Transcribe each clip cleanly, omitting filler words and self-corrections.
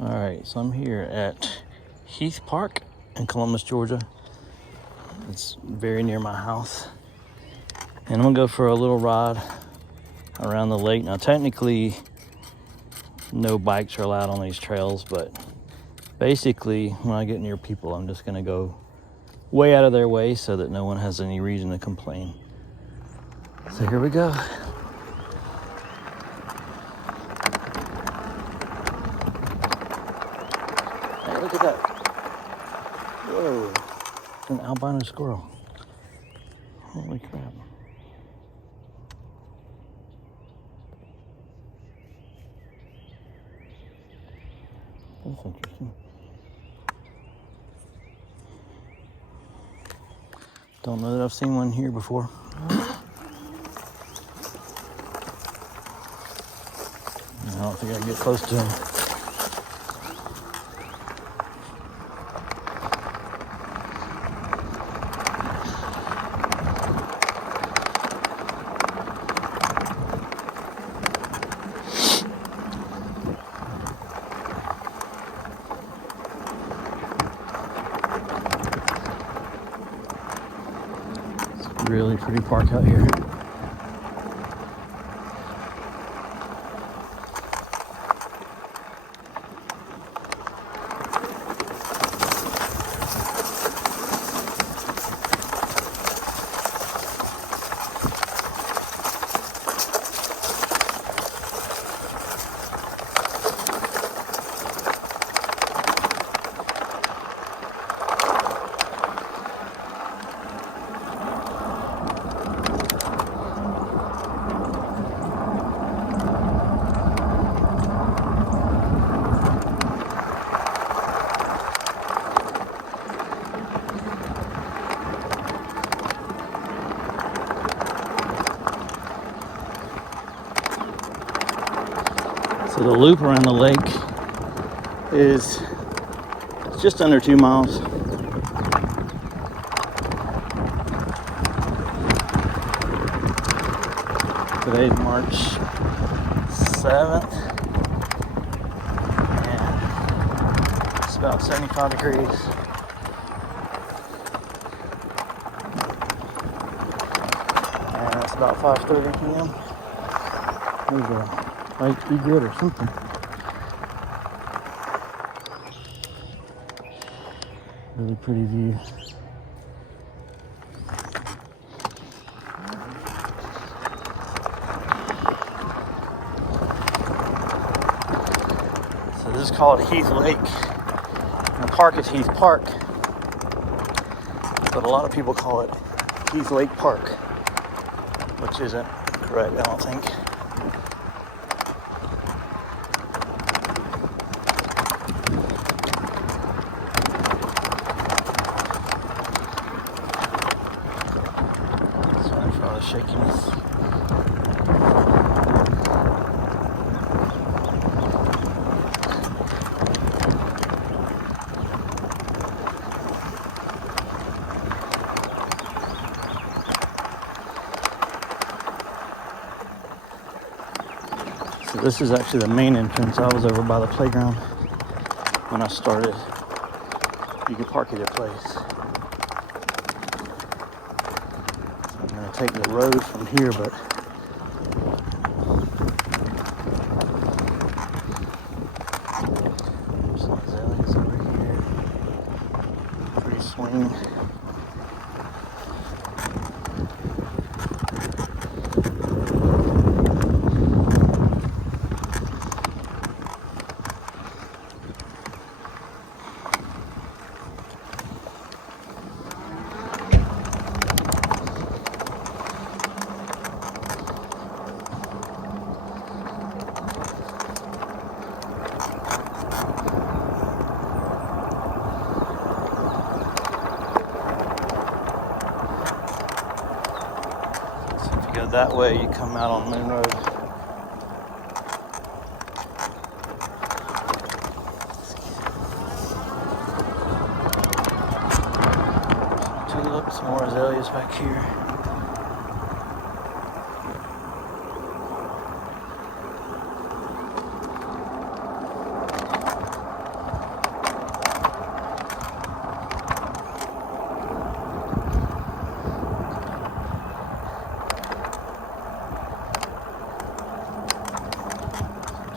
Alright, so I'm here at Heath Park in Columbus, Georgia. It's very near my house. And I'm gonna go for a little ride around the lake. Now, technically, no bikes are allowed on these trails, but basically, when I get near people, I'm just gonna go way out of their way so that no one has any reason to complain. So here we go. Hey, look at that. Whoa, it's an albino squirrel. Holy crap. That's interesting. Don't know that I've seen one here before. I don't think I can get close to him. Really pretty park out here. So the loop around the lake is just under 2 miles. Today's March 7th, and it's about 75 degrees. And it's about 5:30 p.m. There's a light be good or something. Really pretty view. So this is called Heath Lake. And the park is Heath Park, but a lot of people call it Heath Lake Park, which isn't correct, I don't think. Shakiness. So this is actually the main entrance. I was over by the playground when I started. You can park either place. I'm going to take the road from here, but there's some azaleas over here. Pretty swing. Go that way, you come out on Moon Road. Some tulips, more azaleas back here.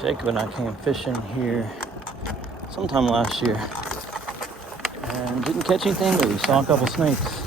Jacob and I came fishing here sometime last year and didn't catch anything, but we saw a couple snakes.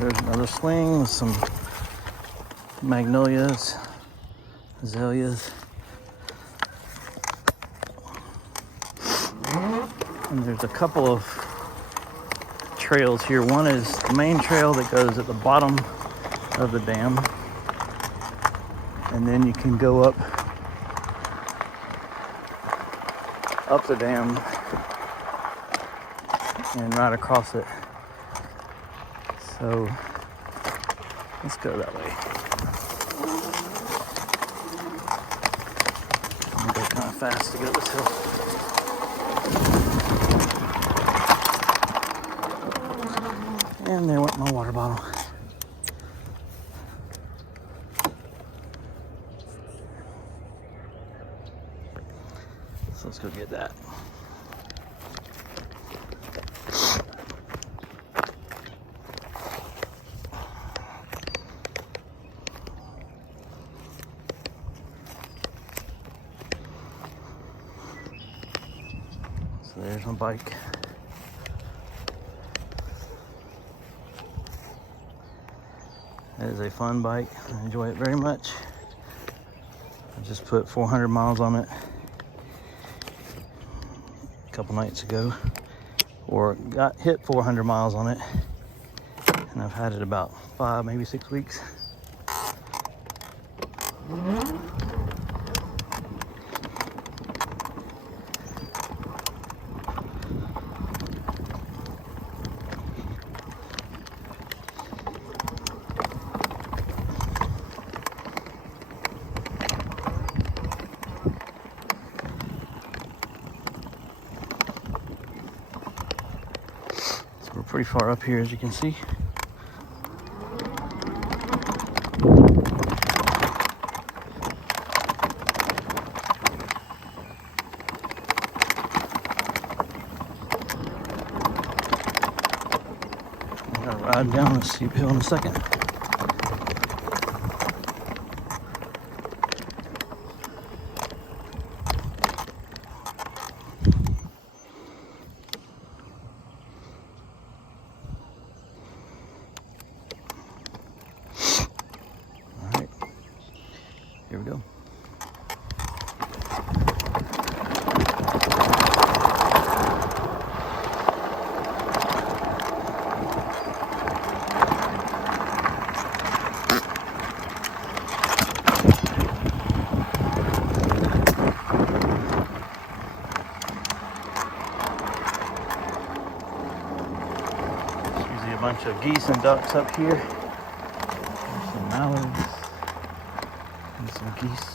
There's another sling with some magnolias, azaleas. And there's a couple of trails here. One is the main trail that goes at the bottom of the dam. And then you can go up the dam and ride across it. So let's go that way. I'm gonna go kind of fast to get up this hill. And there went my water bottle. So let's go get that. So there's my bike. It is a fun bike. I enjoy it very much. I just put 400 miles on it a couple nights ago, or got hit 400 miles on it, and I've had it about 5, maybe 6 weeks. We're pretty far up here, as you can see. I'm gonna ride down this steep hill in a second. Here we go. There's usually a bunch of geese and ducks up here. There's some mallards. And some geese.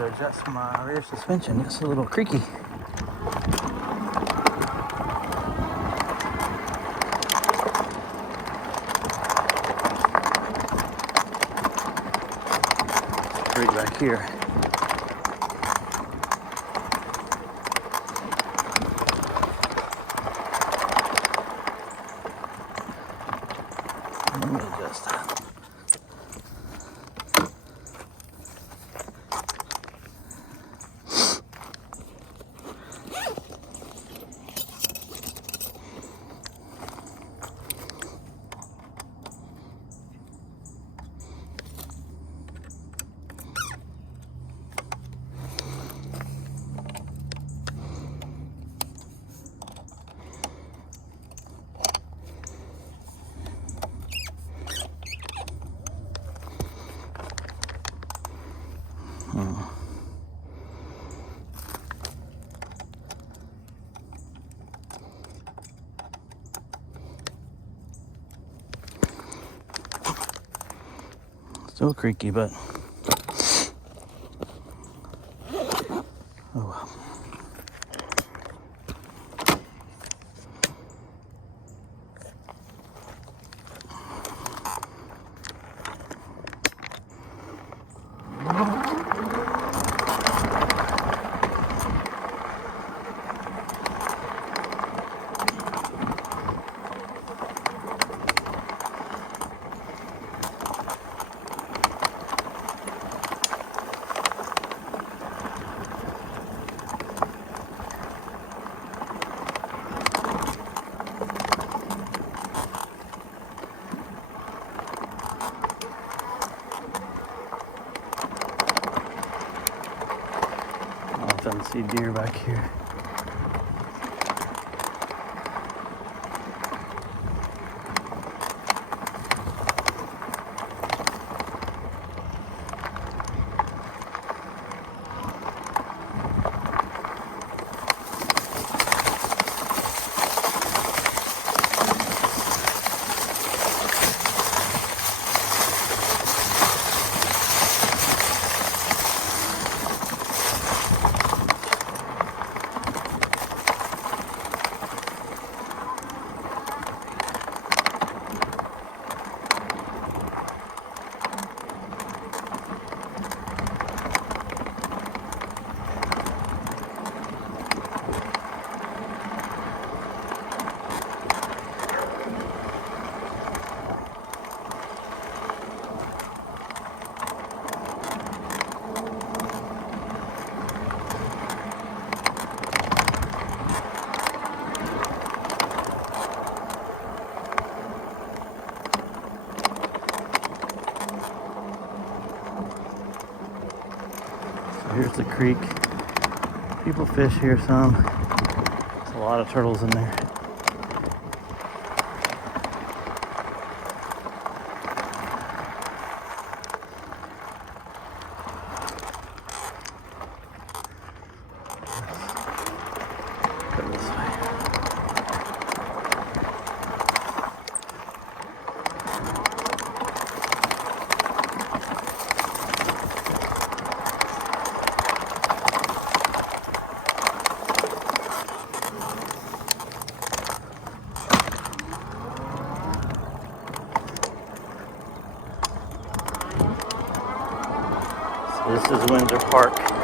to adjust my rear suspension. It's a little creaky. Right back here. Let me adjust that. Still creaky, but oh well. I often see deer back here. Here's the creek. People fish here some. There's a lot of turtles in there. Go this way. This is Windsor Park.